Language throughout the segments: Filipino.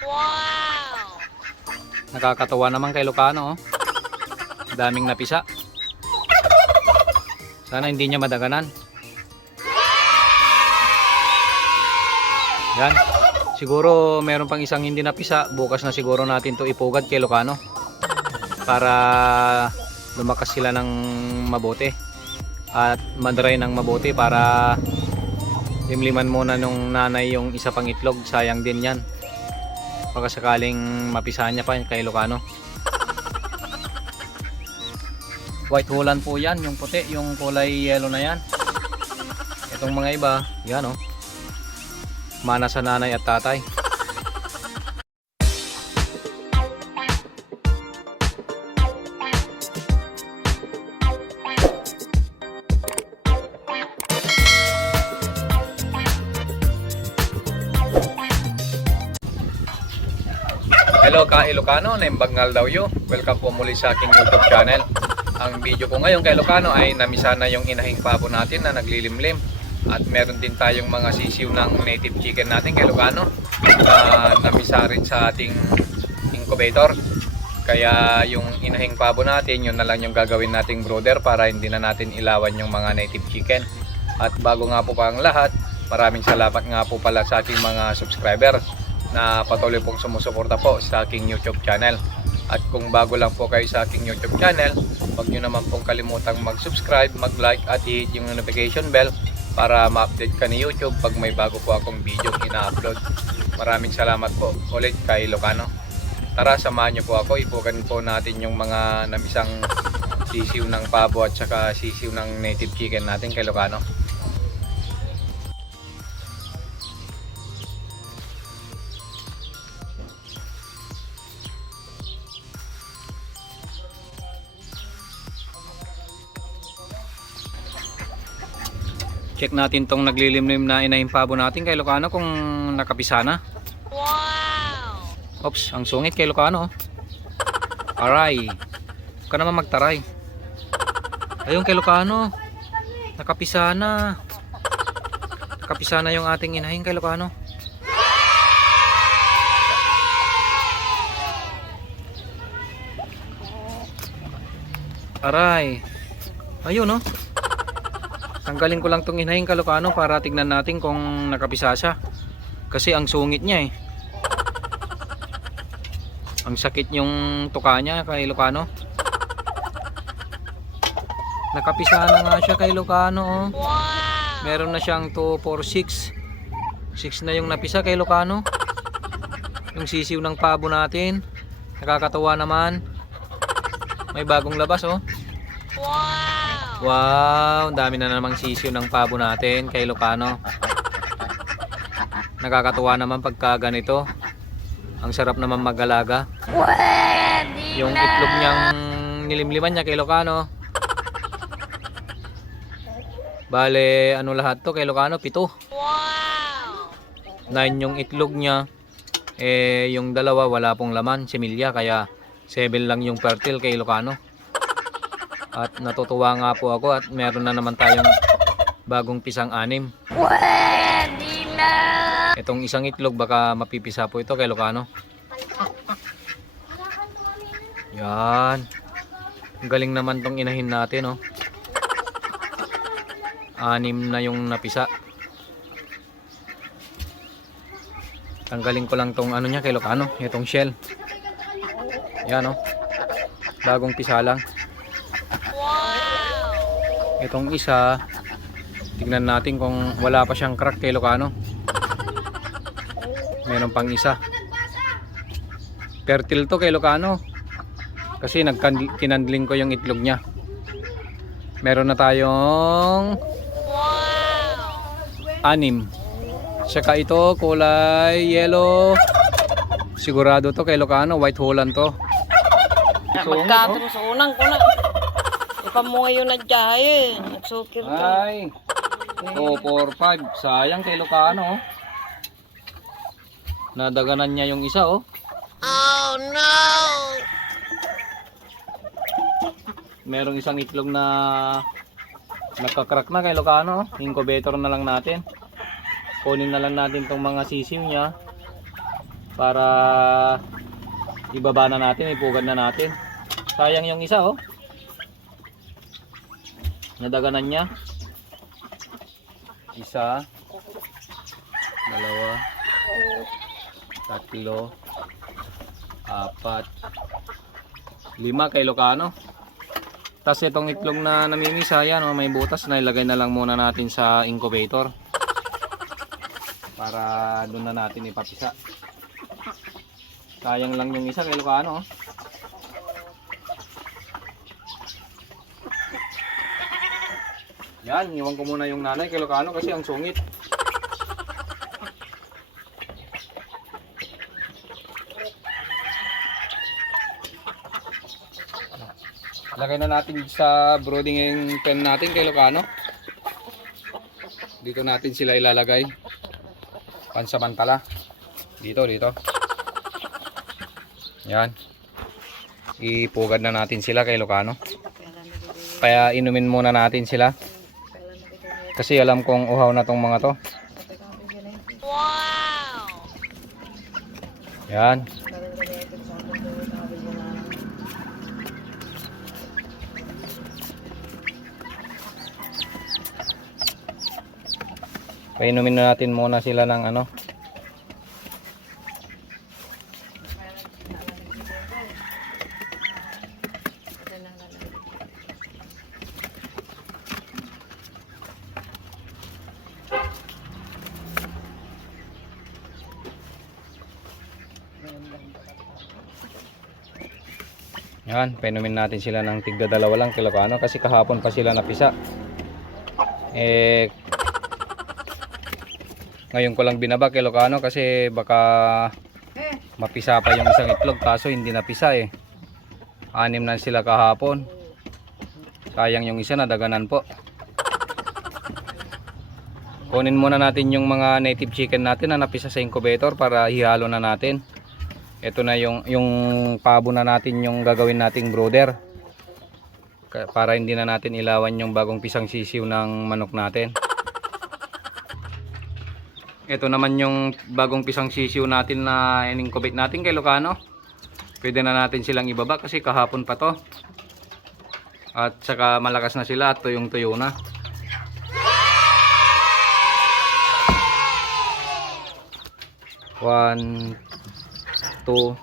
Wow! Nakakatawa naman kay Lucano, oh. Daming napisa. Sana hindi niya madaganan. Yan. Siguro meron pang isang hindi napisa. Bukas na siguro natin to ipugad kay Lucano. Para lumakas sila ng mabuti. At madry ng mabuti para limliman muna nung nanay yung isa pang itlog. Sayang din yan. Baka sakaling mapisahan niya pa kay Lucano. White Holland po yan. Yung puti. Yung kulay yellow na yan. Itong mga iba. Yan, oh. Mana sa nanay at tatay. Hello ka Ilocano, naimbagnal daw yo. Welcome po muli sa aking YouTube channel. Ang video ko ngayon kay Ilocano ay namisa na yung inahing pabo natin na naglilimlim. At meron din tayong mga sisiw ng native chicken natin kay Lucano na namisa rin sa ating incubator. Kaya yung inahing pabo natin, yun na lang yung gagawin nating brooder para hindi na natin ilawan yung mga native chicken. At bago nga po pa ang lahat, maraming salamat nga po pala sa aking mga subscribers na patuloy pong sumusuporta po sa aking YouTube channel. At kung bago lang po kayo sa aking YouTube channel, huwag nyo naman pong kalimutang mag-subscribe, mag-like at hit yung notification bell para ma-update ka ni YouTube pag may bago po akong video ina-upload. Maraming salamat po ulit kay Lucano. Tara, samahan nyo po ako. Ipugan po natin yung mga namisang sisiw ng pabo at saka sisiw ng native chicken natin kay Lucano. Check natin tong naglilimlim na inahing pabo natin kay Lucano kung nakapisa na. Wow! Oops, ang sungit kay Lucano. Aray. Huwag ka naman magtaray. Ayun kay Lucano. Nakapisa na. Nakapisa na yung ating inahing kay Lucano. Aray. Ayun, oh. Tanggalin ko lang tong inahing kay Lucano para tignan natin kung nakapisa siya. Kasi ang sungit niya, eh. Ang sakit yung tuka niya kay Lucano. Nakapisa na nga siya kay Lucano, oh. Wow! Meron na siyang 2, 4, 6. 6 na yung napisa kay Lucano. Yung sisiw ng pabo natin. Nakakatawa naman. May bagong labas, oh. Wow! Wow, dami na namang sisiw ng pabo natin kay Lucano. Nakakatuwa naman pagka ganito. Ang sarap naman mag-alaga. Yung itlog niyang nilimliman niya kay Lucano. Bale, ano lahat to kay Lucano? 7. Wow! 9 yung itlog niya. Eh, yung dalawa wala pong laman, similya. Kaya 7 lang yung fertile kay Lucano. At natutuwa nga po ako at meron na naman tayong bagong pisang 6. Pwede na! Itong isang itlog baka mapipisa po ito kay Lucano. Yan. Ang galing naman tong inahin natin, oh. 6 na yung napisa. Tanggalin ko lang tong ano niya kay Lucano, itong shell. Yan, oh. Bagong pisa lang. Itong isa, tignan natin kung wala pa siyang crack kay Lucano. Meron pang isa. Fertile to kay Lucano. Kasi kinandling ko yung itlog niya. Meron na tayong 6. Saka ito, kulay yellow. Sigurado to kay Lucano, White Holland to. Magkatong sa unang kuna. Ipa mo ngayon na dyahe. Nagsukir ka. Ay, 2, 4, 5. Sayang kay Lucano, oh. Nadaganan niya yung isa, oh. Oh no! Merong isang itlog na nakakrak na kay Lucano, oh. Incubator na lang natin. Kunin na lang natin tong mga sisiw niya. para ibaba na natin, ipugad na natin. Sayang yung isa oh. Nadaganan niya. Isa, dalawa, tatlo, apat, 5 kay Ilocano. Tapos itong itlog na namimisa yan, oh, may butas na, ilagay na lang muna natin sa incubator para doon na natin ipapisa. Sayang lang yung isa kay Ilocano. Oh. Yan, iwan ko muna yung nanay kay Ilocano kasi ang sungit. Lagay na natin sa brooding pen natin kay Ilocano. Dito natin sila ilalagay. Pansamantala. Dito. Yan. Ipugad na natin sila kay Ilocano. Kaya inumin muna natin sila. Kasi alam kong uhaw na tong mga to. Wow! Yan. Painumin na natin muna sila ng ano. Yan, painumin natin sila ng tigda 2 lang kay Ilocano kasi kahapon pa sila napisa. Ngayon ko lang binaba kay Ilocano kasi baka mapisa pa yung isang itlog kaso hindi napisa eh. 6 na sila kahapon. Sayang yung isa, nadaganan po. Kunin muna natin yung mga native chicken natin na napisa sa incubator para ihalo na natin. Ito na yung pabo na natin yung gagawin nating brooder. Para hindi na natin ilawan yung bagong pisang sisiw ng manok natin. Ito naman yung bagong pisang sisiw natin na in-incubate natin kay Ilocano. Pwede na natin silang ibaba kasi kahapon pa to. At saka malakas na sila at tuyong-tuyo na. One, 2,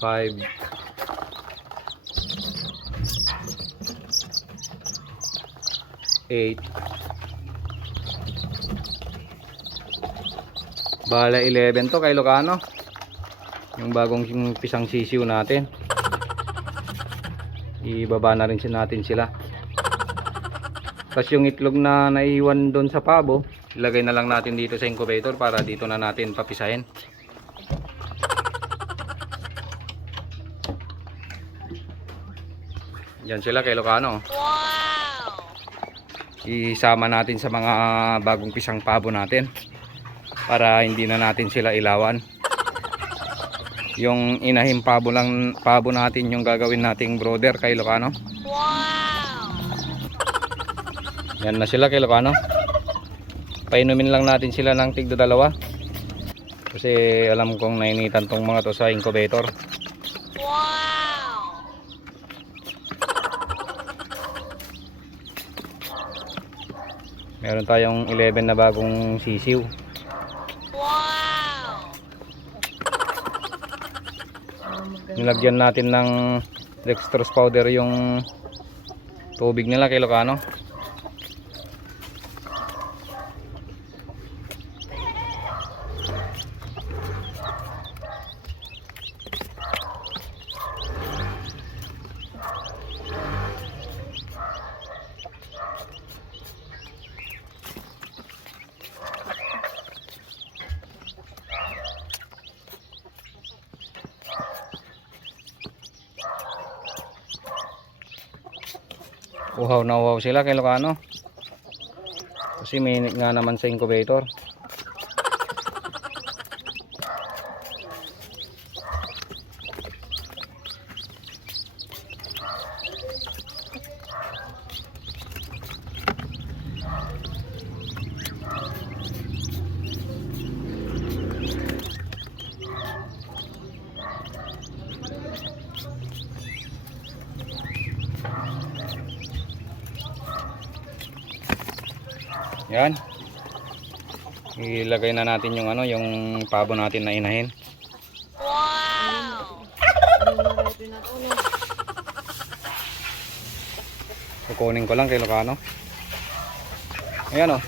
5, 8, bala 11 to kay Ilocano. Yung bagong pisang sisiw natin. Ibaba na rin natin sila. Tapos yung itlog na naiwan doon sa pabo, ilagay na lang natin dito sa incubator para dito na natin papisahin. Yan sila kay Ilocano. Wow! Isama natin sa mga bagong pisang pabo natin para hindi na natin sila ilawan. Yung inahing pabo natin yung gagawin nating brooder kay Ilocano. Wow! Yan na sila kay Ilocano. Painumin lang natin sila ng tigda 2 kasi alam kong nainitan tong mga to sa incubator. Wow! Meron tayong 11 na bagong sisiw. Wow! Nilagyan natin ng dextrose powder yung tubig nila kay Ilocano. Uhaw na uhaw sila kay Ilocano kasi minute nga naman sa incubator. Yan. Ilagay na natin yung ano, yung pabo natin na inahin. Wow! Kukunin ko lang kay Lucano. Ayan o.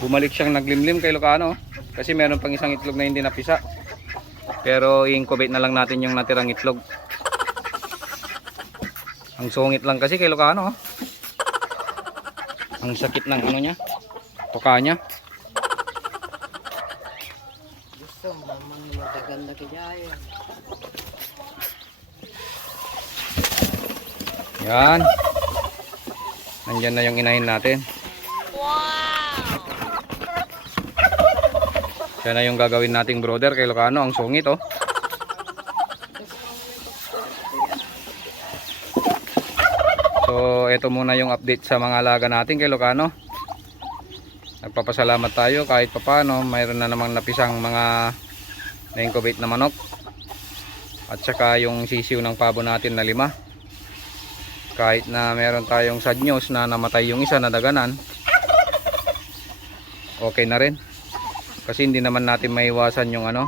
Bumalik siyang naglimlim kay Lucano. Kasi meron pang isang itlog na hindi napisa. Pero i-incubate na lang natin yung natirang itlog. Ang sungit lang kasi kay Lucano. Ang sakit ng ano niya. Tuka niya. Gusto mamang magaganda kaya. Yan. Nandyan na yung inahin natin. Wow! Yan na yung gagawin nating brother kay Lucano. Ang sungit oh. So ito muna yung update sa mga alaga natin kay Lucano. Nagpapasalamat tayo kahit papano mayroon na namang napisang mga na-incubate na manok. At saka yung sisiw ng pabo natin na 5. Kahit na meron tayong sad news na namatay yung isa na daganan, okay na rin. Kasi hindi naman natin maiwasan yung ano,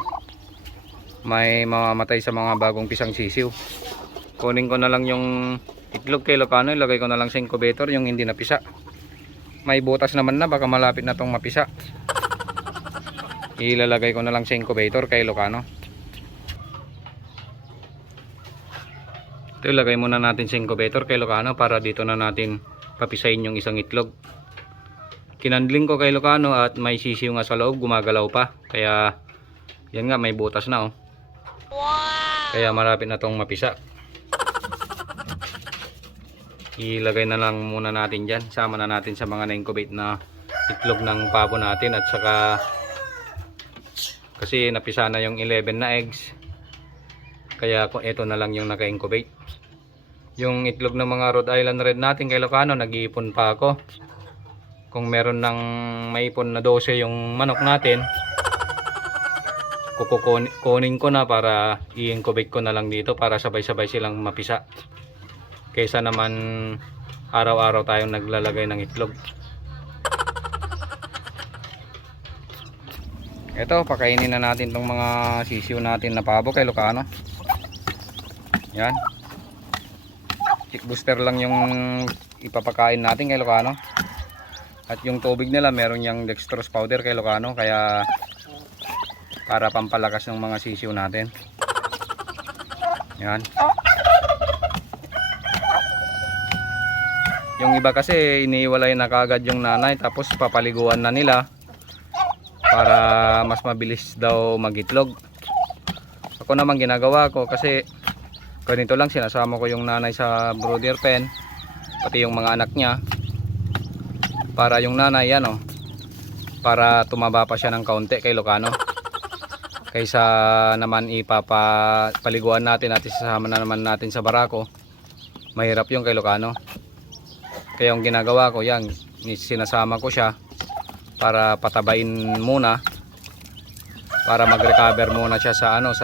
may mamamatay sa mga bagong pisang sisiw. Kunin ko na lang yung itlog kay Lucano, ilagay ko na lang sa incubator yung hindi napisa. May butas naman na, baka malapit na tong mapisa. Ilalagay ko na lang sa incubator kay Lucano. Ito ilagay muna natin sa incubator kay Lucano para dito na natin papisain yung isang itlog. Kinandling ko kay Lucano at may sisiw nga sa loob, gumagalaw pa. Kaya yan nga, may butas na oh. Wow! Kaya malapit na tong mapisa. Ilagay na lang muna natin dyan. Sama na natin sa mga na-incubate na itlog ng pabo natin. At saka kasi napisa na yung 11 na eggs. Kaya ito na lang yung naka-incubate. Yung itlog ng mga Rhode Island Red natin kay Lucano, nag-iipon pa ako. Kung meron ng maipon na 12 yung manok natin, kukunin ko na para i-incubate ko na lang dito para sabay-sabay silang mapisa. Kaysa naman araw-araw tayong naglalagay ng itlog. Ito, pakainin na natin tong mga sisiw natin na pabo kay Lucano. Yan. Chick booster lang yung ipapakain natin kay Lucano. At yung tubig nila meron yung dextrose powder kay Lucano, kaya para pampalakas ng mga sisiw natin. Yan. Yung iba kasi iniiwalay na kagad yung nanay tapos papaliguan na nila para mas mabilis daw magitlog. Ako naman ginagawa ko kasi ganito lang, sinasama ko yung nanay sa brooder pen pati yung mga anak niya para yung nanay yan oh, para tumaba pa siya ng kaunti kay Lucano. Kaysa naman ipapaliguan natin at isasama na naman natin sa barako, mahirap yung kay Lucano. Kaya yung ginagawa ko yan, sinasama ko siya para patabain muna, para mag-recover muna siya sa ano,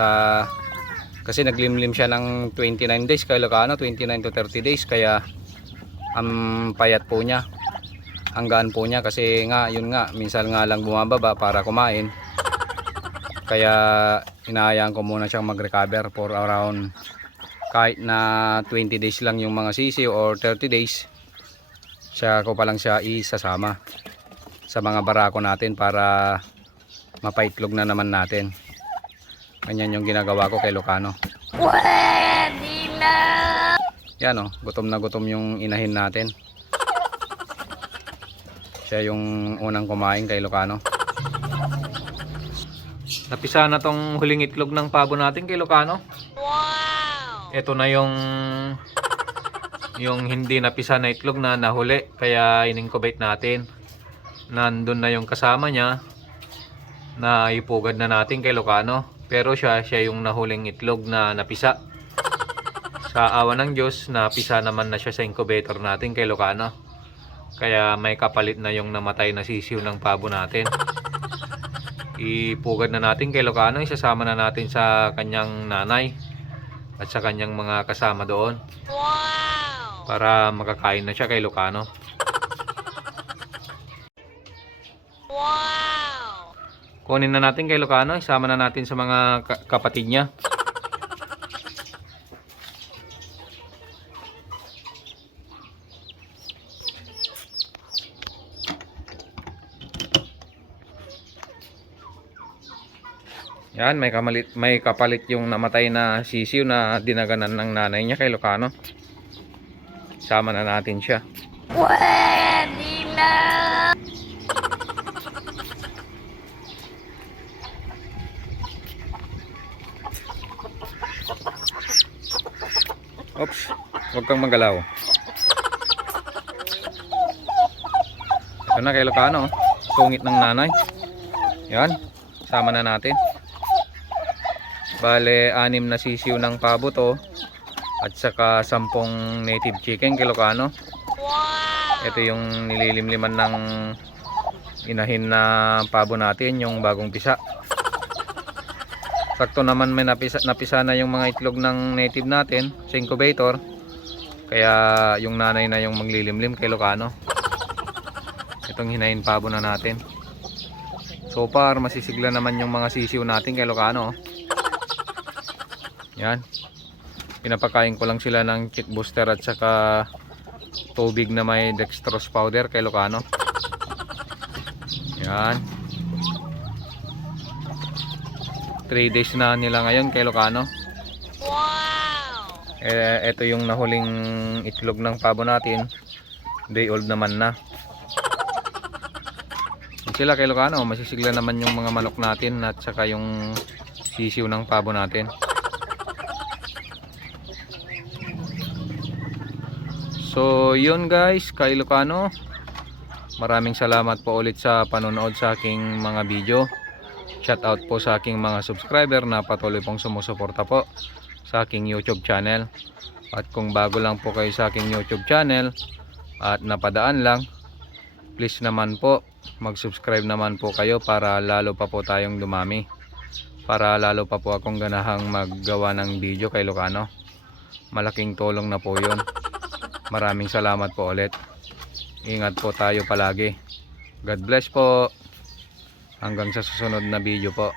kasi naglimlim siya ng 29 days kay Lucano, 29 to 30 days, kaya ang payat po niya, ang gaan po niya kasi nga yun nga, minsan nga lang bumababa para kumain. Kaya inahayaan ko muna siyang mag-recover for around kahit na 20 days lang yung mga sisiw or 30 days. Siya ko pa lang siya isasama sa mga barako natin para mapaitlog na naman natin. Ganyan yung ginagawa ko kay Lucano. Pwede na! Yan oh, gutom na gutom yung inahin natin. Siya yung unang kumain kay Lucano. Napisa na tong huling itlog ng pabo natin kay Lucano. Wow! Ito na yung hindi napisa na itlog na nahuli, kaya in-incubate natin. Nandun na yung kasama niya na ipugad na natin kay Lucano, pero siya yung nahuling itlog na napisa. Sa awa ng Diyos, napisa naman na siya sa incubator natin kay Lucano, kaya may kapalit na yung namatay na sisiw ng pabo natin. Ipugad na natin kay Lucano, isasama na natin sa kanyang nanay at sa kanyang mga kasama doon. Wow! Para makakain na siya kay Lucano. Kunin na natin kay Ilocano, isama na natin sa mga kapatid niya. Yan, may kapalit yung namatay na sisiw na dinaganan ng nanay niya kay Ilocano. Sama na natin siya. Pwede na. Oops, huwag kang magalaw. Ito na kay Ilocano, sungit ng nanay. Yan, sama na natin. Bale, 6 na sisiw ng pabo to. At saka 10 native chicken kay Ilocano. Wow. Ito yung nililimliman ng inahin na pabo natin, yung bagong pisa. Sakto naman may napisa na yung mga itlog ng native natin sa incubator. Kaya yung nanay na yung maglilimlim kay Ilocano. Itong hinahin pabo na natin. So far masisigla naman yung mga sisiw natin kay Ilocano. Yan. Pinapakain ko lang sila ng kit booster at saka tubig na may dextrose powder kay Ilocano. Yan. 3 days na nila ngayon kay Ilocano. Wow. Ito yung nahuling itlog ng pabo natin. Day old naman na. Sila kay Ilocano, masisigla naman yung mga manok natin at saka yung sisiw ng pabo natin. So yun guys, kay Ilocano, maraming salamat po ulit sa panonood sa aking mga video. Shout out po sa aking mga subscriber na patuloy pong sumusuporta po sa aking YouTube channel. At kung bago lang po kayo sa aking YouTube channel at napadaan lang, please naman po mag-subscribe naman po kayo para lalo pa po tayong dumami. Para lalo pa po akong ganahang maggawa ng video kay Ilocano. Malaking tulong na po yun. Maraming salamat po ulit. Ingat po tayo palagi. God bless po. Hanggang sa susunod na video po.